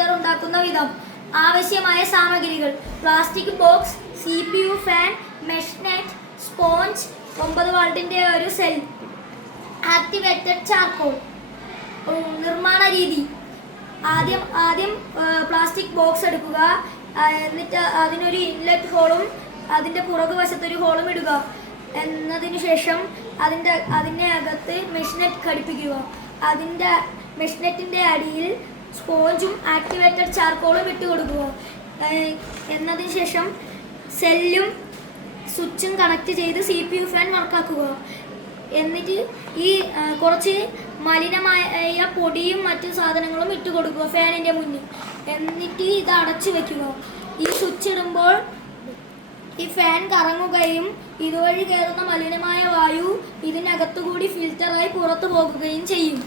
Filter ഉണ്ടാക്കുന്ന വിധം. ആവശ്യമായ സാമഗ്രികൾ: plastic box, CPU fan, mesh net, sponge, 9 വാൾട്ടിൻ്റെ ഒരു സെൽ, ആക്ടിവേറ്റഡ് ചാർക്കോൾ. നിർമ്മാണ രീതി: ആദ്യം പ്ലാസ്റ്റിക് ബോക്സ് എടുക്കുക. എന്നിട്ട് അതിനൊരു ഇൻലെറ്റ് ഹോളും അതിൻ്റെ പുറകുവശത്തൊരു ഹോളും ഇടുക. എന്നതിനു ശേഷം അതിൻ്റെ അകത്ത് മെഷ്നെറ്റ് ഘടിപ്പിക്കുക. മെഷ്നെറ്റിൻ്റെ അടിയിൽ സ്പോഞ്ചും ആക്ടിവേറ്റഡ് ചാർക്കോളും ഇട്ട് കൊടുക്കുക. എന്നതിന് ശേഷം സെല്ലും സ്വിച്ചും കണക്ട് ചെയ്ത് CPU ഫാൻ വർക്കാക്കുക. എന്നിട്ട് ഈ കുറച്ച് മലിനമായ പൊടിയും മറ്റു സാധനങ്ങളും ഇട്ട് കൊടുക്കുക ഫാനിൻ്റെ മുന്നിൽ. എന്നിട്ട് ഇത് അടച്ചു വയ്ക്കുക. ഈ സ്വിച്ച് ഇടുമ്പോൾ ഈ ഫാൻ കറങ്ങുകയും ഇതുവഴി കയറുന്ന മലിനമായ വായു ഇതിനകത്തുകൂടി ഫിൽറ്ററായി പുറത്തു പോകുകയും ചെയ്യും.